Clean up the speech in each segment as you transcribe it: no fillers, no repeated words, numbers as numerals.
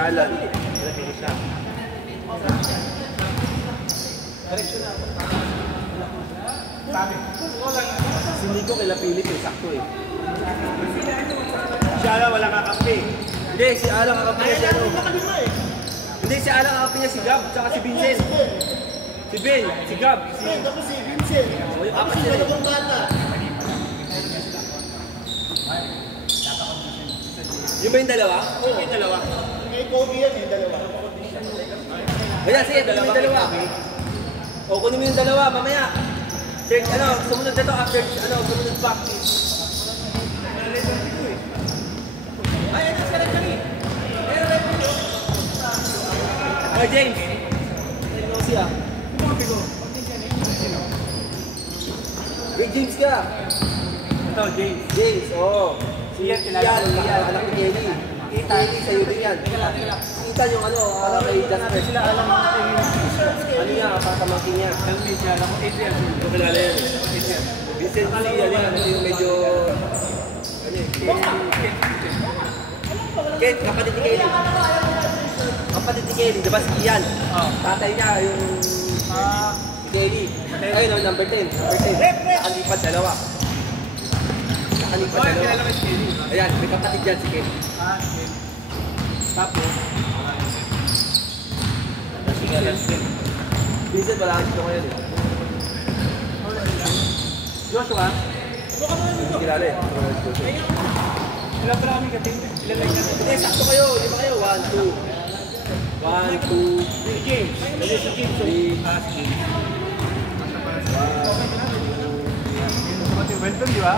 Alan. Si Nico kay La Philip eh, sakto eh. Si Alan wala kakampi. Hindi, si Alan kakampi niya si ano. Hindi, si Alan kakampi niya si Gab, tsaka si Vincent. Si Ben, si Gab. Ako si Vincent. O yung apat Si sila eh. Dalawang Bata. Yung ba yung dalawa? Oo, yung dalawa. May Kobe yan eh, dalawa. Ayan, sige, kunin mo yung dalawa. O, kunin mo yung dalawa, mamaya. Third, ano, sumunod na to after, ano, sumunod practice. Ay, ito, sila kami. Ay, James. Ano siya? Hey, James ka. Ito, James. James, oo. Si Ian, anak ni Kelly. Kelly, sa'yo din yan. Kita yung ano, kay Jasper. Sila alam mo Ano niya, patamangkin niya. Alam mo siya, alam mo 8 years. Ito kilala yan. Vincent Lee, yan yan. Ano yung medyo... Ano eh? Ken, kapatid ni Kelly. Kapatid ni Kelly, diba si Ian? Tatay niya, yung... Si Kelly. Ayun, number 10. Number 10. Nakalipat, dalawa. Nakalipat, dalawa. Kilala mo si Kelly. Ayan, may kapatid dyan si Kelly. Tapos... Vincent, wala ka dito ngayon eh. Joshua? Kilala eh. Ilan pa kami kating? Ilan lang natin? Hindi, sakto kayo. Di ba kayo? 1, 2. 1, 2. James. Ano si James? 3. Welcome, di ba?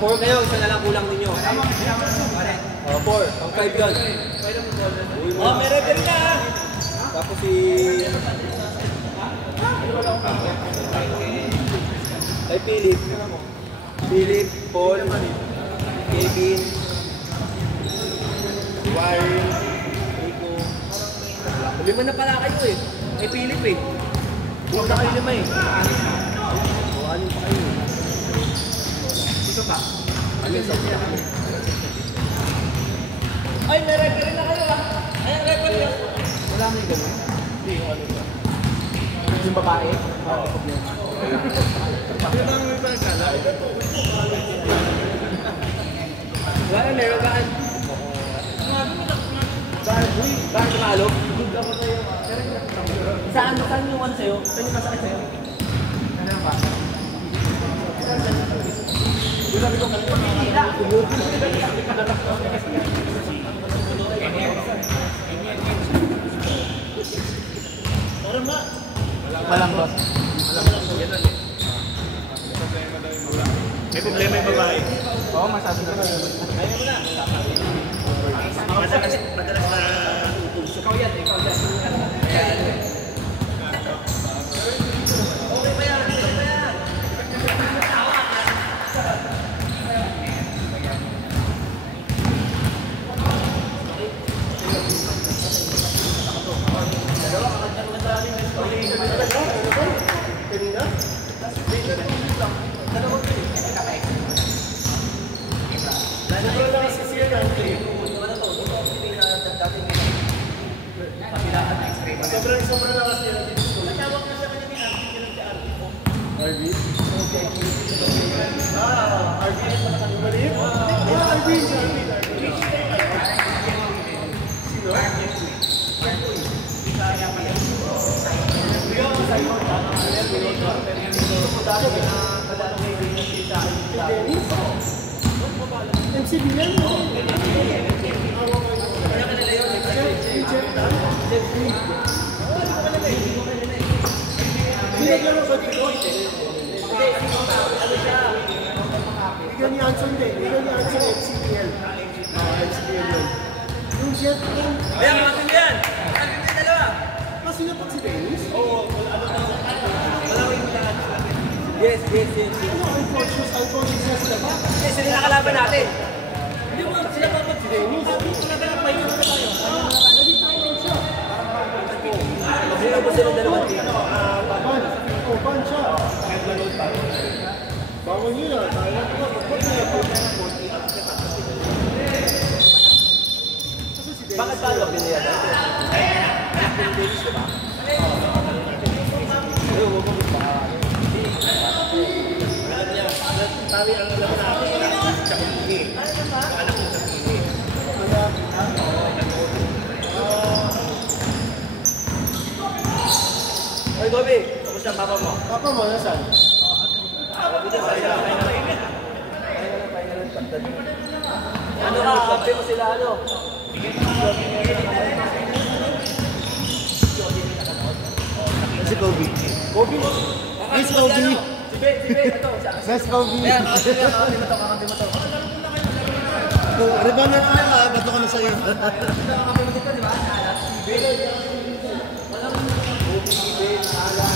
4 kayo. Isa na lang kulang ninyo. 4. Ang 5 yun. Oh, may referee na ha! Tapos si... Ay, Philip. Philip, Paul, Kevin, Warren, Nico. Lima na pala kayo eh. Ay, Philip eh. Huwag na kayo lima eh. Anin pa kayo eh. Ito pa. Kami sa ulit kami. Ay, may referee na kayo ha! Ay, referee. Wala mo yung gano'n. Hindi, yung ano ba? Yung babae? Oo. Yun ang may pagkala. Wala na, meron ba? Bakit tumalog? Saan yung ano sa'yo? Saan yung masakit sa'yo? Ano ba? Yung sabi ko, pagkakila. Walang boss. May problema yung babae. Oo, masabi na. Ayaw mo na. Madalas na utulso. Ikaw yan. Okay pa yan. Sobrang lakas nila dito. Natawag na sa kanya ni RV. RV na pala kami maliit. RV. Sino? MCB yan. Naglaro ba dito? Hindi, ano siya? Liga ni Anson din. Liga ni Anson MCBL. MCBL yun. Yung Jet King. Ayan, masin yan! Masin yung dalawa! Kasi napag si Dennis? Oo. Wala ko yung lahat. Yes. Ano, unconscious na sila ba? Yes, sila nakalaban natin. Hindi mo, sila ba si Dennis? Sila ba nagpahinga na tayo? Nandito lang siya. Sino ba silang dalawang team? Ban siya. Bawal nyo na. Tayo ko. Ba't nila po? Kasi si Bakit tayo pinili yan? Jack Dennis, di ba? Pero huwag mo ba? Sabi ang alam natin, sa Pili. Anak mo sa Pili. Oy, Gobi, kamusta ang papa mo? Papa mo, nasaan? Ano ka, kape mo sila, ano? Si Kobe. Gobi? Miss Kobe. Si Be, ito. Miss Kobe. Ayan, kakampi mo to, kakampi mo to. Rebound na lang ha, bato ko na sa'yo. Kakampi mo dito, di ba? Si Be. Gobi, si Be, Sala.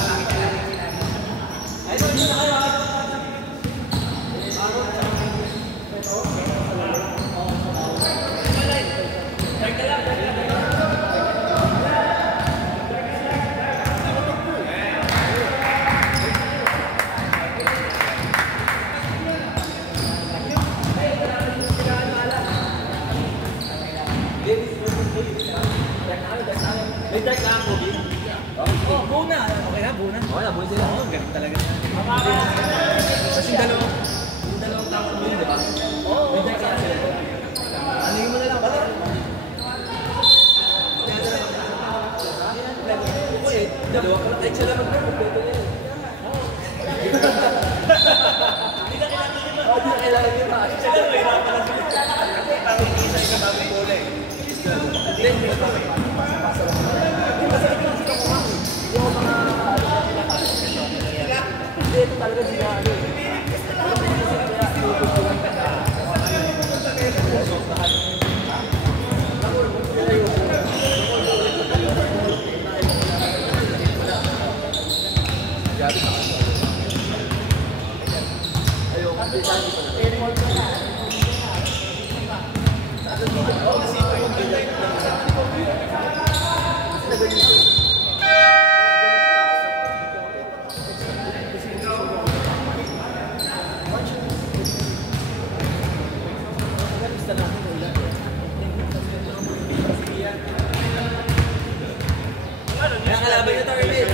Ayun, yun na kayo, ha? May dark na ako, Big. Oh, buo na. Okay na, buo na. Oo na, buhay sila. Oo, ganun talaga. Kasi dalawang tao mo yun, di ba? Oo. May dark na sila. Ano mo na lang, bala? Oo eh, dalawa ka lang. Kahit sila mag-completo niya. Hindi na kailangan yun, ha? Sila, mahirapan na sila. Kasi parang hindi isa yung katabing bola eh. Hindi, ito talaga sila, ano eh. Kaya kalaban nyo to, Erwin.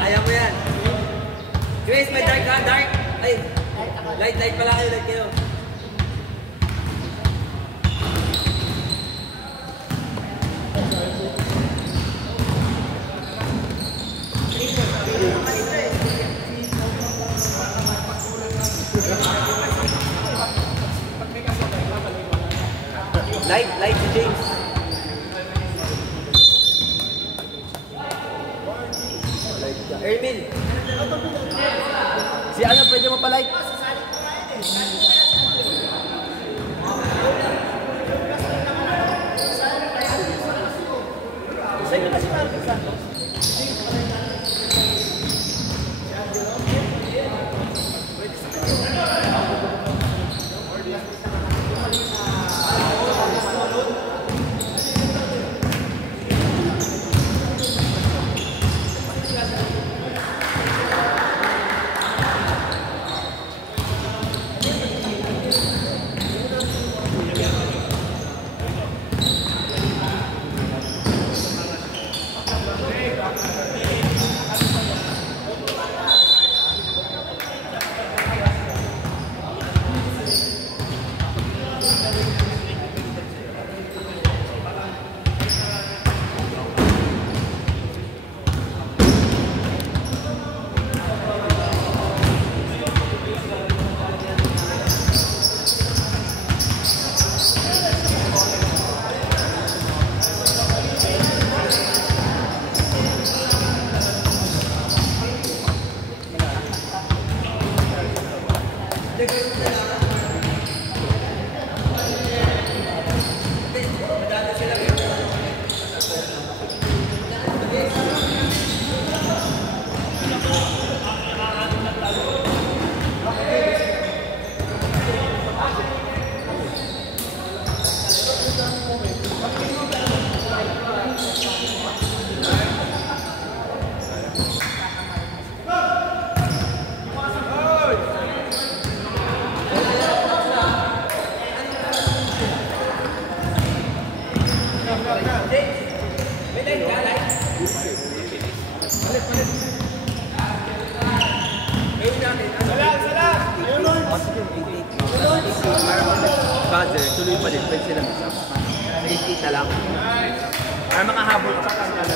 Ayaw mo yan. Grace, may dark ka? Dark? Ay, light pala kayo, light kayo. Light si James. Ermil. Si ano, pwede mo pa-light? Sa'yo na si Marcos Santos. May line ka, line. Palit. Gawin natin. Salam! Buzzer, tuloy pa din. Pwede sila isa. 88 na lang. Para makahabol ka sa kanila.